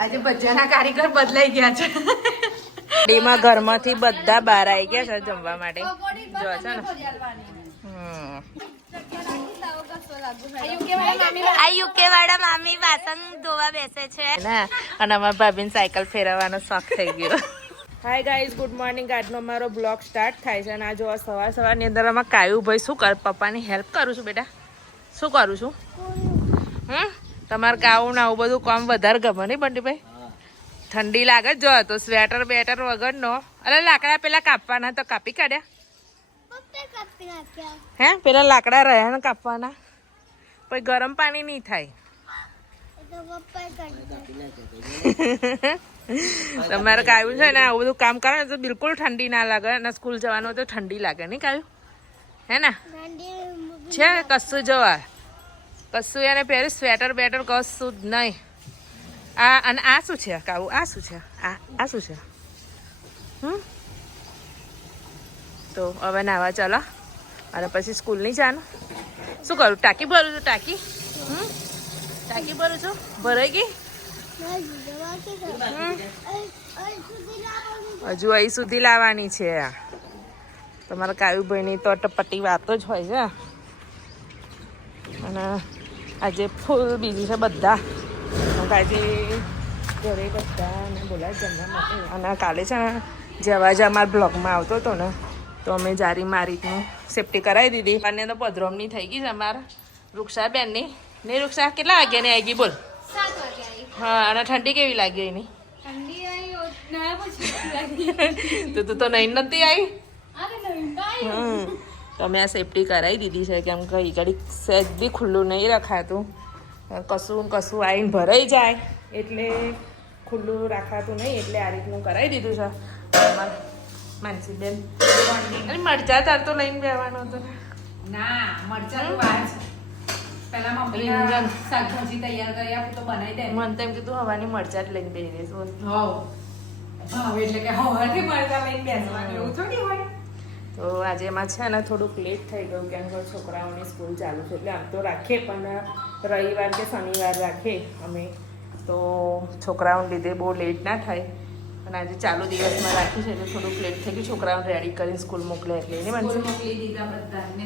આજે ભજીયાના કારીગર બદલાઈ ગયા છે. ડીમાં ઘરમાંથી બધા બહાર આવી ગયા છે જમવા માટે. જો છે ને આ યુકે વાળા મામી વાસણ ધોવા બેસે છે ને અને અમારા ભાભીને સાયકલ ફેરવવાનો શોખ થઈ ગયો. Hi guys, good morning. આજનો અમારો બ્લોગ સ્ટાર્ટ થાય છે અને આ જો સવારની અંદર અમે કાયું ભાઈ શું કર પપ્પાની હેલ્પ કરું છું. બેટા શું કરું છું? તમારે કાવું ને આવું બધું કામ વધારે ગમે નહીં બંટીભાઈ? ઠંડી લાગે જો તો સ્વેટર બેટર વગરનો. અરે લાકડા પેલા કાપવાના તો કાપી કાઢ્યા હે? પેલા લાકડા રહ્યા ને કાપવાના, પછી ગરમ પાણી નહીં થાય. તમારે કાયું છે ને આવું બધું કામ કરે ને તો બિલકુલ ઠંડી ના લાગે અને સ્કૂલ જવાનું તો ઠંડી લાગે નહીં કાયું? હે ને છે કશું જોવા કશું એને પહેર્યું સ્વેટર બેટર કશું જ નહીં. આ અને આ શું છે કાવું? આ શું છે? આ શું છે? તો હવે નાવા ચાલો અને પછી સ્કૂલ નહીં જવાનું. શું કરું? ટાંકી ભરું છું. ટાંકી ટાંકી ભરું છું. ભરાઈ ગઈ? હજુ અહીં સુધી લાવવાની છે. તમારા કાયુભાઈની તો અટપટી વાતો જ હોય છે. અને આજે ફૂલ બીજી છે બધા. આજે ઘરે બધાને બોલાય જમવા માટે. અને કાલે છે ને જે અવાજ અમારા બ્લોગમાં આવતો હતો ને તો અમે જારી મારીનું સેફટી કરાવી દીધી. અને તો પધરોમની થઈ ગઈ છે અમારા વૃક્ષાબેનની. ને વૃક્ષા કેટલા વાગ્યાની આવી ગઈ બોલ? 7 વાગે આવી. હા, અને ઠંડી કેવી લાગી એની? ઠંડી તો તું તો નહીં નથી આવી. તો અમે આ સેફટી કરાવી દીધી છે કેમ કે ઘડી સહેજ બી ખુલ્લું નહીં રખાતું. કશું આવીને ભરાઈ જાય એટલે ખુલ્લું રાખાતું નહીં, એટલે આ રીતનું કરાવી દીધું છે. માનસીબેન અને મરચા તાર તો લઈને બેવાનો હતો ને? ના, મરચાં તો વાર છે. પેલા મમ્મી શાકભાજી તૈયાર કરી આપું તો બનાવી દે. મને તો એમ કીધું હવાની મરચા જ લઈને બેસી દઈશું. એટલે કે હવાથી મરચાં લઈને બેસવાનું એવું થોડી હોય. તો આજે એમાં છે ને થોડુંક લેટ થઈ ગયું કેમ કે છોકરાઓની સ્કૂલ ચાલુ છે એટલે આમ તો રાખીએ પણ રવિવાર કે શનિવાર રાખીએ અમે તો છોકરાઓને લીધે બહુ લેટ ના થાય. અને આજે ચાલુ દિવસમાં રાખી છે એટલે થોડુંક લેટ થઈ ગયું. છોકરાઓને રેડી કરીને સ્કૂલ મોકલે એટલે એને મને મોકલી દીધા બધાને.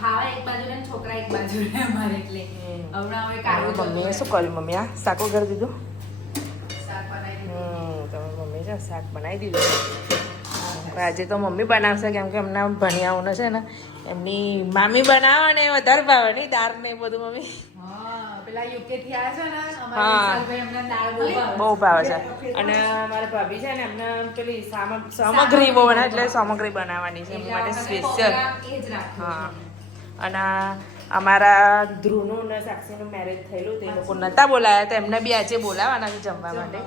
ખાવા એક બાજુ ને છોકરા એક બાજુ ને અમારે એટલે હમણાં હવે કાઢું. મમ્મીએ શું કર્યું? મમ્મી આ શાક વગર દીધું. શાક બનાવી દીધું. તો મમ્મી છે શાક બનાવી દીધું. આજે તો મમ્મી બનાવશે કેમ કે એમના ભણિયાઓને છે ને એમની મામી બનાવે ને વધારે ભાવે નહીં દાળ ને બધું. મમ્મી પેલા યુકે થી આવ્યા છે ને હા એમના દાળ બહુ ભાવે છે. અને મારા ભાભી છે ને એમને પેલી સામગ્રી બહુ બનાવે એટલે સામગ્રી બનાવવાની છે એમની માટે સ્પેશિયલ. હા, અને અમારા ધ્રુવનું ને સાક્ષીનું મેરેજ થયેલું તે લોકો નતા બોલાયા તો એમને બી આજે બોલાવાના છે જમવા માટે.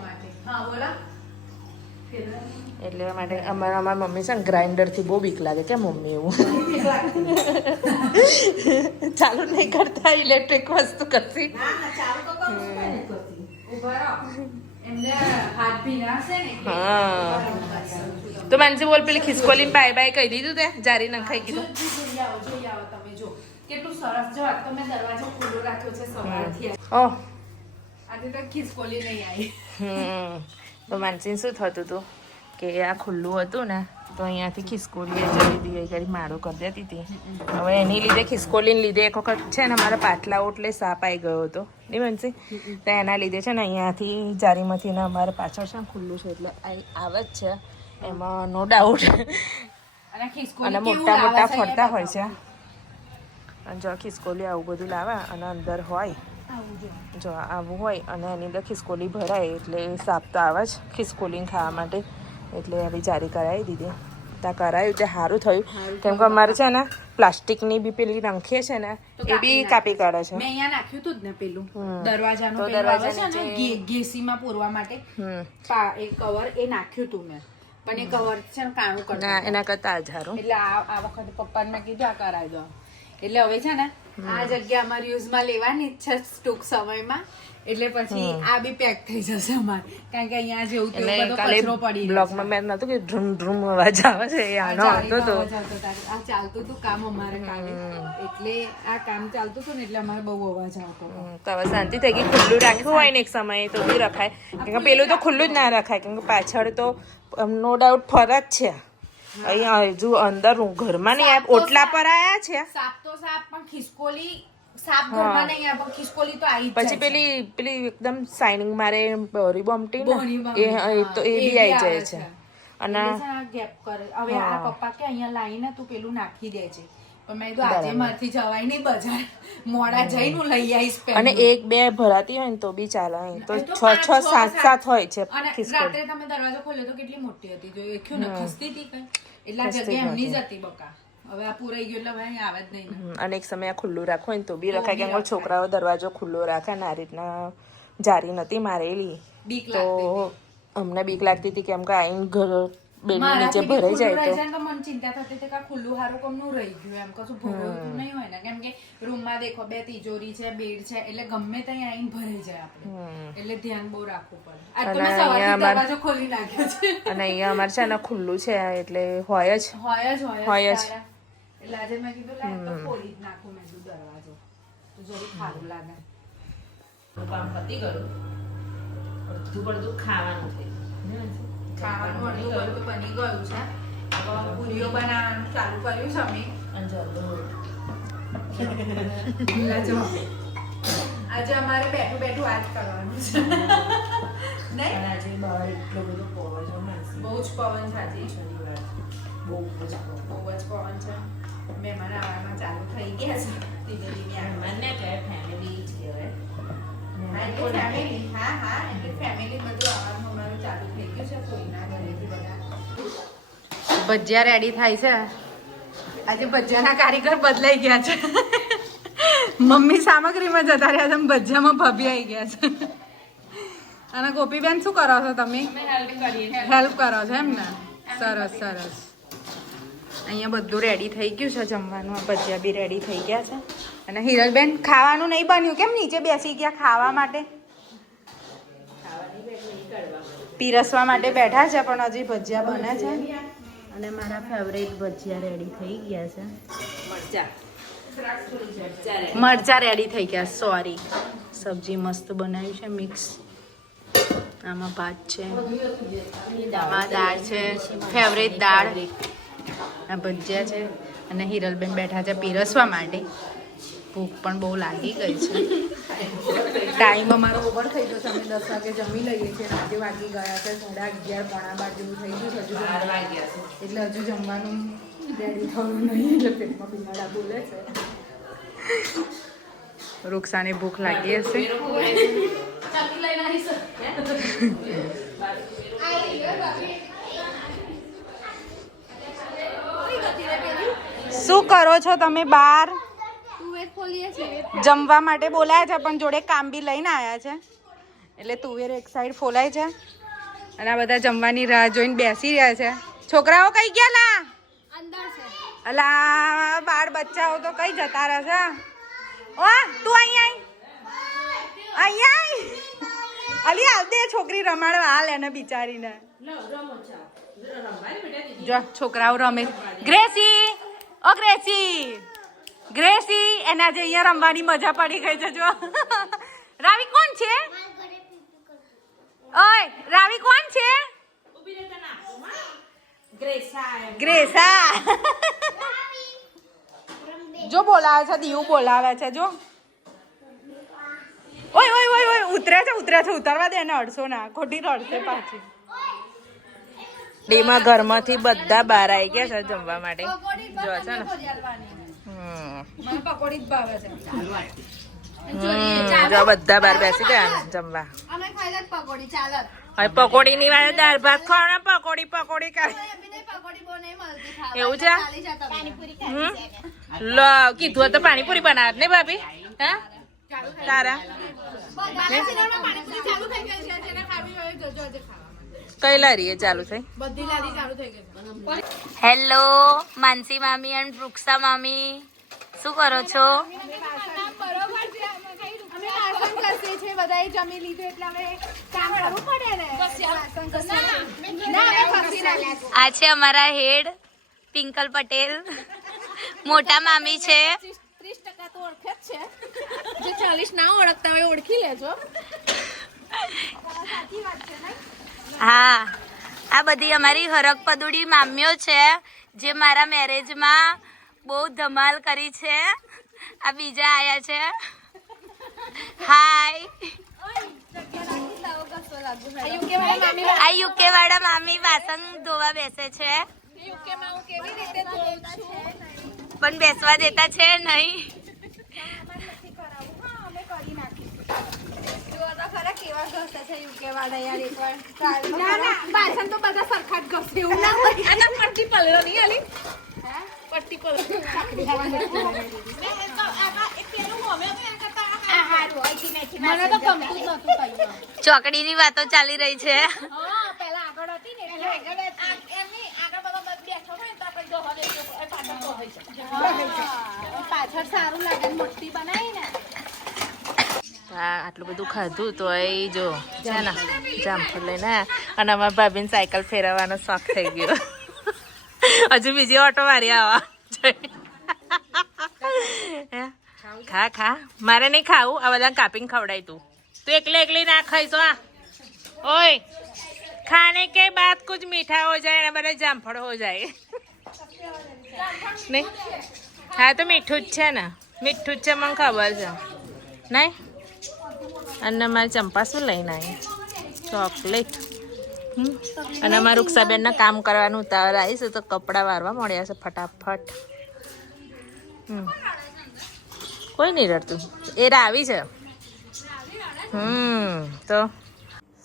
એટલે માટે અમારા મમ્મી છે ને ગ્રાઇન્ડરથી બહુ બીક લાગે કે મમ્મી એવું ચાલુ નહીં કરતા ઇલેક્ટ્રિક વસ્તુ કરતી. હા, તો માનસી બોલ પેલી ખિસકોલી બાય બાય કહી દીધું તે જારી નખાઈ કીધું. તમે જો કેટલું સરસ. જો આજ તો મેં દરવાજો ખુલ્લો રાખ્યો છે સવારથી. ઓહ, આજે તો ખિસકોલી નહીં આવી. તો માનસીને શું થતું હતું કે આ ખુલ્લું હતું ને તો અહીંયાથી ખિસકોલી જઈ દીધી કરી માળો કરી દેતી હતી. હવે એની લીધે ખિસકોલીને લીધે એક વખત છે ને મારા પાટલા ઓટલે સાપ આવી ગયો હતો નહીં બનશે તો એના લીધે છે ને અહીંયાથી જારીમાંથી ને અમારે પાછળ છે ને ખુલ્લું છે એટલે આવે જ છે એમાં નો ડાઉટ. અને મોટા મોટા ફરતા હોય છે. અને જો ખિસકોલી આવું બધું લાવે અને અંદર હોય જો આવું હોય અને એની અંદર ખિસકોલી ભરાય એટલે સાપ તો આવે જ ખિસકોલીને ખાવા માટે. એટલે એની જારી કરાવી દીધી. ત્યાં કરાવ્યું તે સારું થયું કેમ કે અમારે છે ને પ્લાસ્ટિકની બી પેલી નંખીએ છે ને એ બી કાપી કાઢે છે. મેં અહીંયા નાખ્યું હતું જ ને પેલું દરવાજાનું ગેસીમાં પૂરવા માટે એક કવર એ નાખ્યું હતું મેં પણ એ કવર છે ને કાણું કરતા એના કરતા જ સારું. એટલે આ વખતે પપ્પાને મેં કીધું આ કરાવી દો એટલે હવે છે ને આ જગ્યા અમારે યુઝમાં લેવાની જ છે ટૂંક સમયમાં, એટલે પછી આ બી પેક થઈ જશે અમારે, કારણ કે અહીંયા જેવું તેવું બધો કચરો પડી બ્લોગમાં મેં નતું કે ધ્રુમ ધ્રુમ અવાજ આવે છે એ આનો આવતો તો આ ચાલતું હતું કામ અમારે કાલે, એટલે આ કામ ચાલતું હતું ને એટલે અમારે બહુ અવાજ આવતો હતો. તો હવે શાંતિ થઈ ગઈ. ખુલ્લું રાખ્યું હોય ને એક સમયે તો બી રખાય, કેમ કે પેલું તો ખુલ્લું જ ના રખાય, કેમ કે પાછળ તો નો ડાઉટ ફરક છે. અહીંયા હજુ અંદર ઘરમાં નહીં આપ ઓટલા પર આયા છે, સાપ તો સાપ પણ ખિસકોલી સાપ ઘરમાં નહીં આવે, પણ ખિસકોલી તો આવી જ પછી પેલી એકદમ શાઇનિંગ મારે બોરી બોમ્બટી ને એ તો એ બી આવી જાય છે. અને ગેપ કરે. હવે આ પપ્પા કે અહીંયા લાવીને તું પેલું નાખી દે છે, પણ મેં કીધું આજે મારથી જવાય નહીં બજાર, મોડા જઈને હું લઈ આવીશ. અને એક બે ભરાતી હોય ને તો બી ચાલે, અહીં તો 6 7 હોય છે. અને રાત્રે તમે દરવાજો ખોલ્યો તો કેટલી મોટી હતી, જો એખ્યું ને ખસતી હતી કઈ, એટલે આ જગ્યા એમની જ હતી બકા. હવે આ પૂરાઈ ગયું એટલે હવે અહીં આવે જ નહીં. અને એક સમય આ ખુલ્લું રાખો ને તો બી રખાય, કેમ કે છોકરાઓ દરવાજો ખુલ્લો રાખે ને આ રીતના જારી નથી મારેલી તો અમને બીક લાગતી હતી, કેમ કે આઈને ઘર બેડની નીચે ભરાઈ જાય તો મને ચિંતા થતી હતી કે ખુલ્લું હારું કોમનું રહી ગયું, એમ કશું ભરવું નહીં હોય ને, કેમ કે રૂમમાં દેખો 2 તિજોરી છે, બેડ છે, એટલે ગમે ત્યાં આઈને ભરાઈ જાય આપણે, એટલે ધ્યાન બહુ રાખવું પડે. આ તો મેં સવારથી દરવાજો ખોલી નાખ્યો છે. અને અહીંયા અમારે છે ને ખુલ્લું છે એટલે હોય જ. એટલે આજે મેં કીધું લાય તો ખોલી જ નાખું, મેં કીધું દરવાજો તો જરી સારું લાગે. કામ પતી ગયું, બધું ખાવાનું થઈ ખાવાનું અડધું બધું બની ગયું છે. હવે પૂરીઓ બનાવવાનું ચાલુ કર્યું છે અમે. આજે અમારે બેઠું બેઠું આ જ કરવાનું છે. નહીં આજે બહાર એટલો બધો પવન છે, બહુ જ પવન છે આજે, બહુ જ પવન છે. મહેમાન આવવામાં ચાલુ થઈ ગયા છે ધીમે ધીમે. મને કહે ફેમિલી જ કહેવાય. હા એટલે ફેમિલી બધું આવવાનું અમારું ચાલુ થઈ ગયું છે. કોઈના ઘરેથી બધા ભજીયા રેડી થાય છે. આજે ભજીયાના કારીગર બદલાઈ ગયા છે. મમ્મી સામગ્રીમાં જતા રહ્યા છે, ભજીયામાં ભાભી આવી ગયા છે. અને ગોપીબેન શું કરો છો તમે? હેલ્પ કરો છો એમ ને? સરસ સરસ. અહીંયા બધું રેડી થઈ ગયું છે જમવાનું, ભજીયા બી રેડી થઈ ગયા છે. અને હિરલબેન ખાવાનું નહીં બન્યું, કેમ નીચે બેસી ગયા ખાવા માટે? પીરસવા માટે બેઠા છે, પણ હજી ભજીયા બને છે. અને મારા ફેવરેટ ભજીયા રેડી થઈ ગયા છે. મરચા રેડી થઈ ગયા, સોરી. સબ્જી મસ્ત બનાવ્યું છે, મિક્સ. આમાં ભાત છે, આમાં દાળ છે, ફેવરેટ દાળ. આ ભજીયા છે. અને હિરલબેન બેઠા છે પીરસવા માટે. ભૂખ પણ બહુ લાગી ગઈ છે. ટાઈમ અમારો ઓવર થઈ ગયો છે, અમે 10 વાગે જમી લઈએ છીએ. આજે વાગી ગયા છે 11:30 પોણા 12 જેવું થઈ ગયું છે. હજુ વાગ્યા છે એટલે હજુ જમવાનું રેડી થયું નહીં, એટલે પેટમાં બિલાડા બોલે છે. રૂક્ષાને ભૂખ લાગી હશે. શું કરો છો તમે બહાર? જમવા માટે બોલાયા છે, પણ જોડે કામ બી લઈને આવ્યા છે, એટલે તુવેર એક સાઈડ ફોલાય છે. અને આ બધા જમવાની રાહ જોઈને બેસી રહ્યા છે. છોકરાઓ કઈ ગયા લા? અલા બાળ બચ્ચાઓ તો કઈ જતા રહેશે. ઓ તું અહીંયા અલી આવદે, છોકરી રમાડવા હાલ એને બિચારીને. જો છોકરાઓ રમે. ગ્રેસી, ઓ ગ્રેસી, એના જે અહીંયા રમવાની મજા પડી ગઈ છે. જો રાવી કોણ છે? ઓય રાવી કોણ છે? ગ્રેસા. જો બોલાવે છે, દીવું બોલાવે છે. જો ઓય ઉતરે છે, ઉતારવા દે એને. અડસો ના, ખોટી રડશે પાછી. ડીમાં ઘરમાંથી બધા બહાર આવી ગયા છે જમવા માટે. જો છે ને પકોડી જ ભાવે છે. જો બધા બહાર બેસી ગયા જમવા. હવે પકોડી ની વાત, દાળ ભાત ખાવાના, પકોડી કરે. એવું છે? લો કીધું તો પાણીપુરી બનાવત ને ભાભી? હા તારા કઈ લારી ચાલુ થઈ? બધી લારી ચાલુ થઈ ગઈ. હેલો માનસી મામી એન્ડ વૃક્ષા મામી, શું કરો છો? આ છે અમારા હેડ પિંકલ પટેલ, મોટા મામી છે. 30% તો ઓળખે જ છે, જે 40 ના ઓળખતા હોય ઓળખી લેજો. હા, આ બધી અમારી હરક પદુડી મામીઓ છે જે મારા મેરેજમાં બહુ ધમાલ કરી છે. આ બીજા આયા છે. હાય, આ યુકે વાળા મામી વાસણ ધોવા બેસે છે, પણ બેસવા દેતા છે નહીં. ચોકડીની વાતો ચાલી રહી છે. આટલું બધું ખાધું તો એ જો છે ને જામફળ લઈને, અને અમારા ભાભીને સાયકલ ફેરવવાનો શોખ થઈ ગયો. હજુ બીજી ઓટો મારી આવા. ખા ખા, મારે નહીં ખાવું, આ બધા કાપીને ખવડાય. તું એકલી ના ખાઈશો. આ ઓય, ખાને કે બાદ કુछ મીઠા હો જાય અને બધા જામફળ હો જાય. નહીં, હા તો મીઠું જ છે ને, મીઠું જ છે, મને ખબર છે. નહીં, અને મારે ચંપા શું લઈને આવી? ચોકલેટ. અને અમારા રૂક્ષાબેનના કામ કરવાનું ઉતાવળ આવીશું તો કપડાં વારવા મળ્યા છે ફટાફટ. કોઈ નહીં રડતું, એ રાવી છે. તો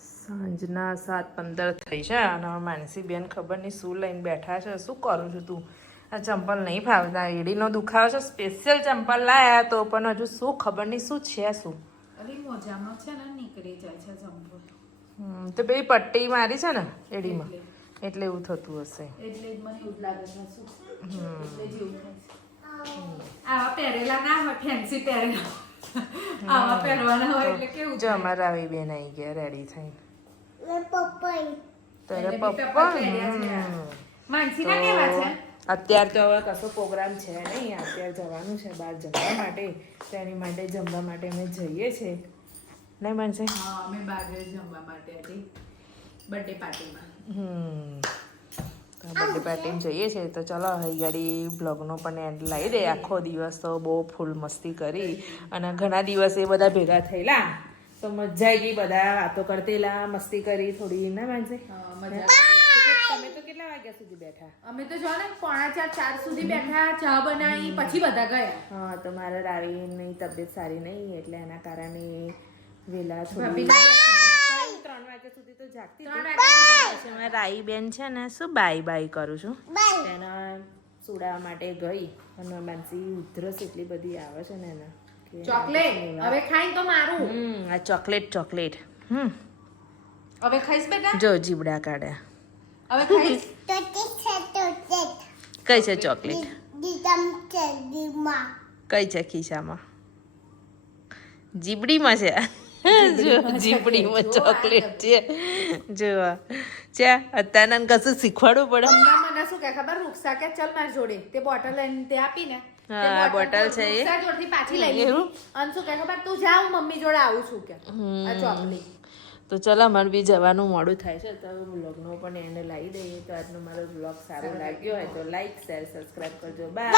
સાંજના 7:15 થઈ છે અને માનસી બેન ખબર નહીં શું લઈને બેઠા છે. શું કરું છું તું? આ ચંપલ નહીં ફાવતા, એડીનો દુખાવો છે, સ્પેશિયલ ચંપલ લાયા તો પણ હજુ શું ખબર નહીં શું છે. શું તો પેલી પટ્ટી મારી છે ને એડીમાં, એટલે એવું થતું હશે. જો અમારા આવી બેન આવી ગયા રેડી થઈને. તારા પપ્પા અત્યારે તો હવે કશો પ્રોગ્રામ છે નહીં, અત્યારે જવાનું છે બહાર જમવા માટે. તો એની માટે જમવા માટે અમે જઈએ છીએ. નહીં બનશે? અમે બહાર જમવા માટે હતી બર્થડે પાર્ટીમાં. બર્થડે પાર્ટીમાં જઈએ છીએ. તો ચલો હૈયાળી બ્લોગનો પણ એન્ડ લાવી દે. આખો દિવસ તો બહુ ફૂલ મસ્તી કરી અને ઘણા દિવસ એ બધા ભેગા થયેલા તો મજા આવી ગઈ. બધા વાતો કરતેલા, મસ્તી કરી થોડી. ના માનશે? તમે તો કેટલા વાગ્યા સુધી બેઠા? અમે તો જો ને 3:45 સુધી બેઠા, ચા બનાવી, પછી બધા ગયા. હા, તો મારા રાવીની તબિયત સારી નહીં એટલે એના કારણે વેલા થોડી 3 વાગ્યા સુધી તો જાગતી. મારી રાઈ બેન છે ને શું બાય બાય કરું છું, એના સુડાવા માટે ગઈ અને માનસી ઉધરસ એટલી બધી આવે છે ને એના. ચોકલેટ હવે ખાઈ તો મારું. આ ચોકલેટ હવે ખાઈશ બેટા? જો જીબડા કાઢે. હવે ખાઈશ. કઈ છે ચોકલેટ? કઈ છે ખિસ્સામાં? જીબડીમાં છે. જો જીબડીમાં ચોકલેટ છે. જો છે અત્યારના કશું શીખવાડવું પડે. મને શું કે ખબર, રૂક્ષા કે ચલ મારી જોડે, તે બોટલ લઈને તે આપીને હા બોટલ છે એ જોડથી પાછી લઈ લીધી. અને શું કે ખબર, તું જા હું મમ્મી જોડે આવું છું કે આ ચોકલેટ. તો ચલો અમારે બી જવાનું મોડું થાય છે તો વ્લોગનો પણ એને લાવી દઈએ. તો આજનો મારો વ્લોગ સારો લાગ્યો હોય તો લાઈક, શેર, સબસ્ક્રાઈબ કરજો. બાય.